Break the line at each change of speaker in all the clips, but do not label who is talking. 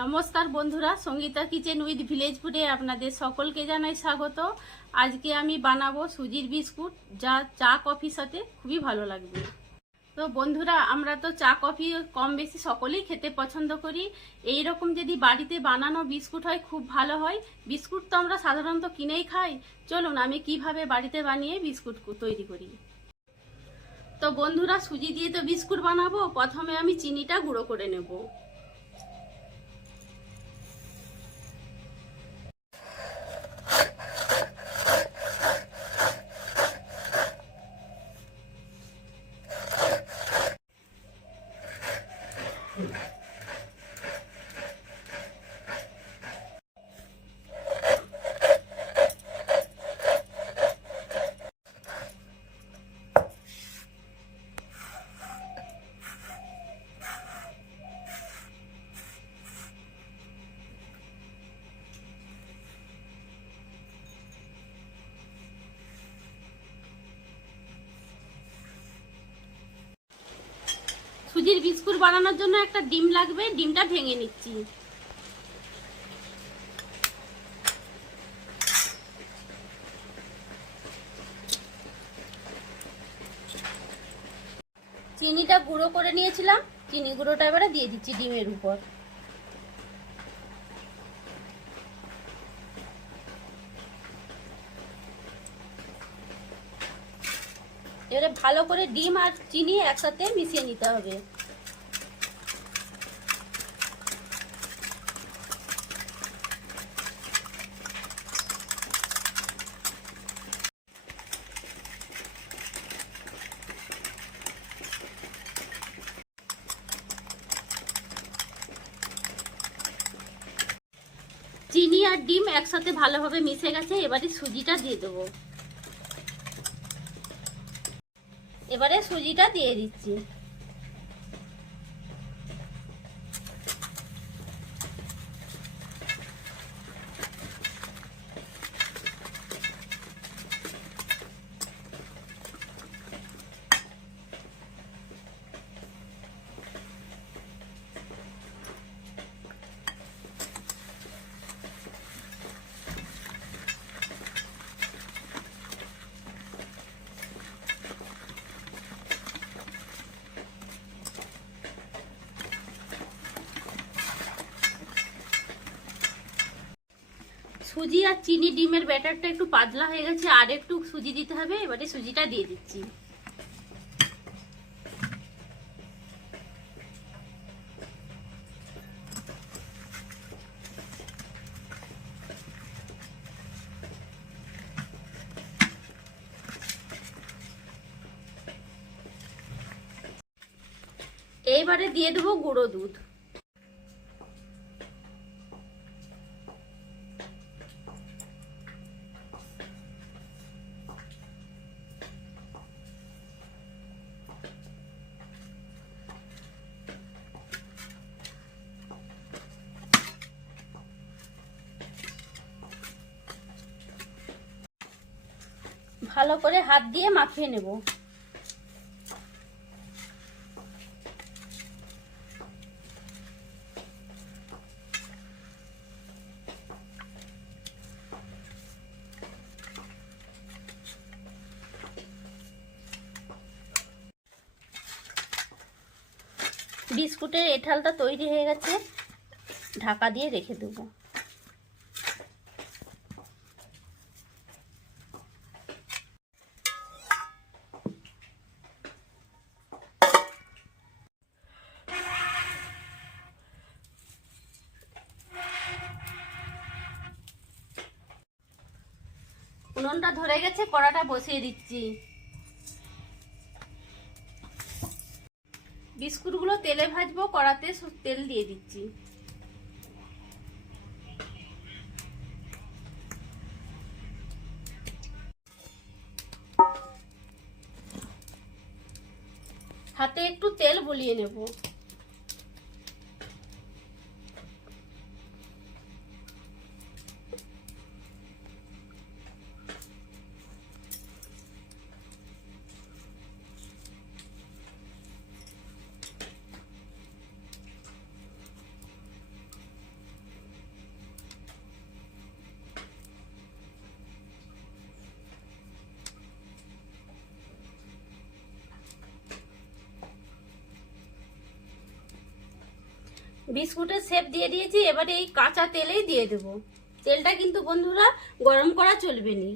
নমস্কার বন্ধুরা, Sangeeta kitchen with village ফুডে আপনাদের সকলকে জানাই স্বাগত। আজকে আমি বানাবো সুজির বিস্কুট, যা চা কফির সাথে খুবই ভালো লাগবে। তো বন্ধুরা, আমরা তো চা কফি কম বেশি সকলেই খেতে পছন্দ করি। এই রকম যদি বাড়িতে বানানো বিস্কুট হয়, খুব ভালো হয়। বিস্কুট তো আমরা সাধারণত কিনেই খাই। চলুন, আমি কীভাবে বাড়িতে বানিয়ে বিস্কুট তৈরি করি। তো বন্ধুরা সুজি দিয়ে তো বিস্কুট বানাবো প্রথমে আমি চিনিটা গুঁড়ো করে নেব। সুজির বিস্কুট বানানোর জন্য একটা ডিম লাগবে, ডিমটা ভেঙে নিচ্ছি। চিনিটা গুঁড়ো করে নিয়েছিলাম, চিনি গুঁড়োটা এবারে দিয়ে দিচ্ছি ডিমের উপর। এবারে ভালো করে ডিম আর চিনি একসাথে মিশিয়ে নিতে হবে। চিনি আর ডিম একসাথে ভালোভাবে মিশে গেছে, এবারে সুজিটা দিয়ে দেবো। এবারে সুজিটা দিয়ে দিচ্ছি। সুজি আর চিনি ডিমের ব্যাটারটা একটু পাতলা হয়ে গেছে, আর একটু সুজি দিতে হবে, এবারে সুজিটা দিয়ে দিচ্ছি। এইবারে দিয়ে দেবো গুঁড়ো দুধ। ভালো করে হাত দিয়ে মাখিয়ে নেব। বিস্কুটের এঠালটা তৈরি হয়ে গেছে, ঢাকা দিয়ে রেখে দেবো। উনুনটা ধরে গেছে কড়াটা বসিয়ে দিচ্ছি। বিস্কুটগুলো তেলে ভাজবো, কড়াতে তেল দিয়ে দিচ্ছি। হাতে একটু তেল বুলিয়ে নেব। বিস্কুটের শেপ দিয়ে দিয়েছি, এবারে এই কাঁচা তেলেই দিয়ে দেবো। তেলটা কিন্তু বন্ধুরা গরম করা চলবে না।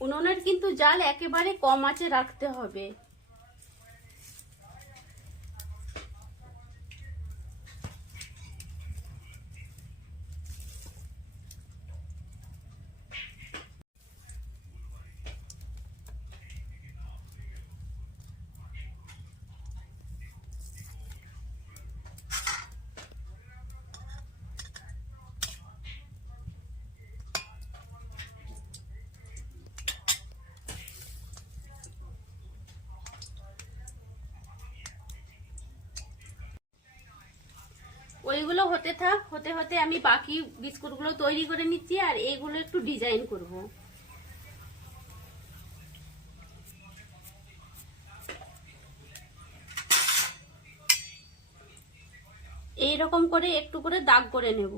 উনুনের কিন্তু জাল একেবারে কম আঁচে রাখতে হবে। ওইগুলো হতে থাক, হতে হতে আমি বাকি বিস্কুটগুলো তৈরি করে নিচ্ছি আর এইগুলো একটু ডিজাইন করব। এই রকম করে একটু করে দাগ করে নেব।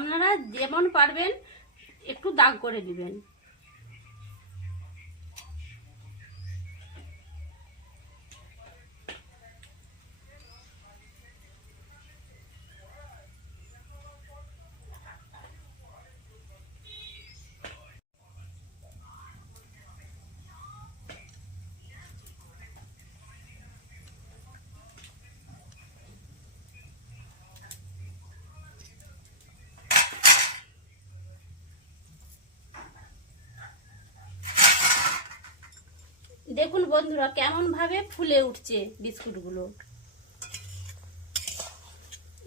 আপনারা যেমন পারবেন একটু দাগ করে দিবেন। দেখুন বন্ধুরা কেমন ভাবে ফুলে উঠছে বিস্কুটগুলো।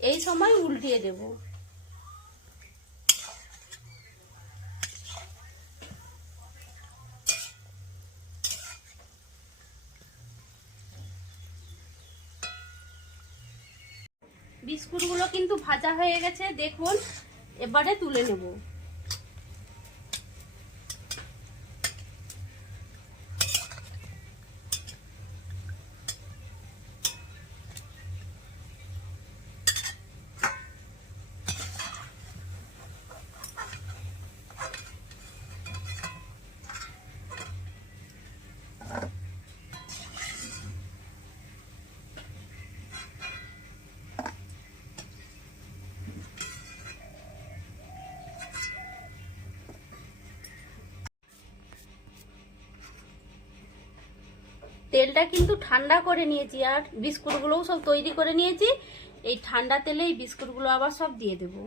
এই সময় উল্টিয়ে দেব। বিস্কুটগুলো কিন্তু ভাজা হয়ে গেছে, দেখুন, এবারে তুলে নেব। তেলটা কিন্তু ঠান্ডা করে নিয়েছি আর বিস্কুটগুলোও সব তৈরি করে নিয়েছি। এই ঠান্ডা তেলেই বিস্কুটগুলো আবার সব দিয়ে দেবো।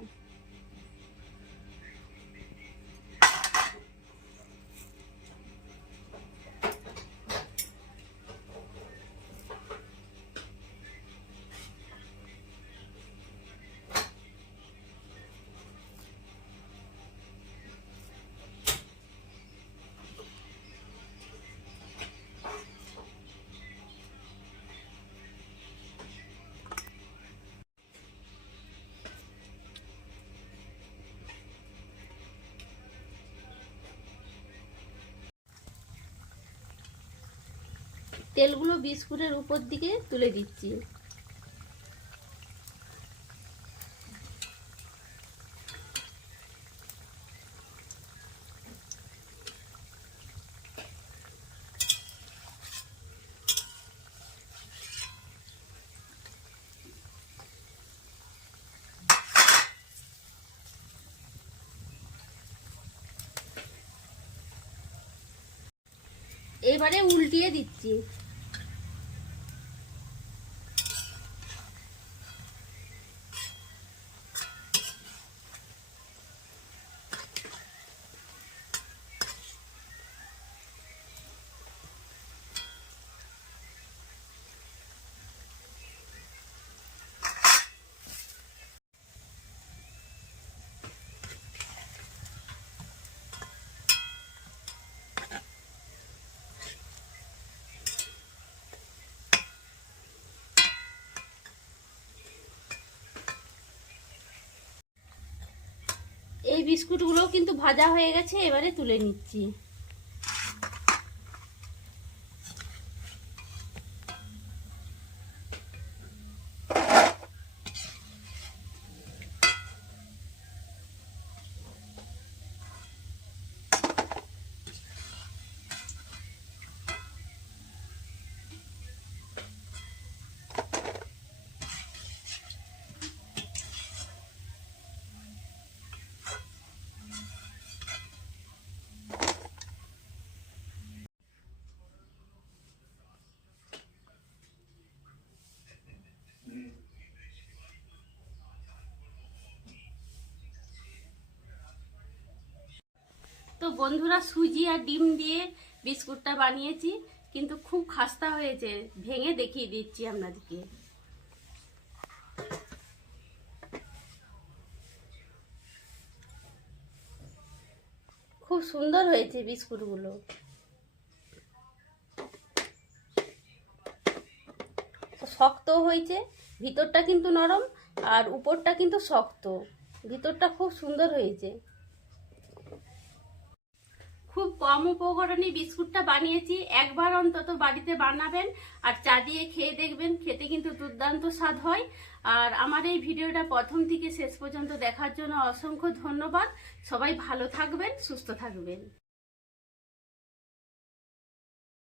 তেলগুলো বিস্কুটের উপর দিকে তুলে দিচ্ছি। এবারে উল্টিয়ে দিচ্ছি। এই বিস্কুটগুলো কিন্তু ভাজা হয়ে গেছে এবারে তুলে নিচ্ছি। তো বন্ধুরা সুজি আর ডিম দিয়ে বিস্কুটটা বানিয়েছি, কিন্তু খুব খাস্তা হয়েছে। ভেঙে দেখিয়ে দিচ্ছি আপনাদেরকে। খুব সুন্দর হয়েছে বিস্কুটগুলো। শক্ত হয়েছে, ভিতরটা কিন্তু নরম আর উপরটা কিন্তু শক্ত। ভিতরটা খুব সুন্দর হয়েছে। খুব কম উপকরণে বিস্কুটটা বানিয়েছি। একবার অন্তত বাড়িতে বানাবেন আর চা দিয়ে খেয়ে দেখবেন, খেতে কিন্তু দুর্দান্ত স্বাদ হয়। আর আমার এই ভিডিওটা প্রথম থেকে শেষ পর্যন্ত দেখার জন্য অসংখ্য ধন্যবাদ। সবাই ভালো থাকবেন, সুস্থ থাকবেন।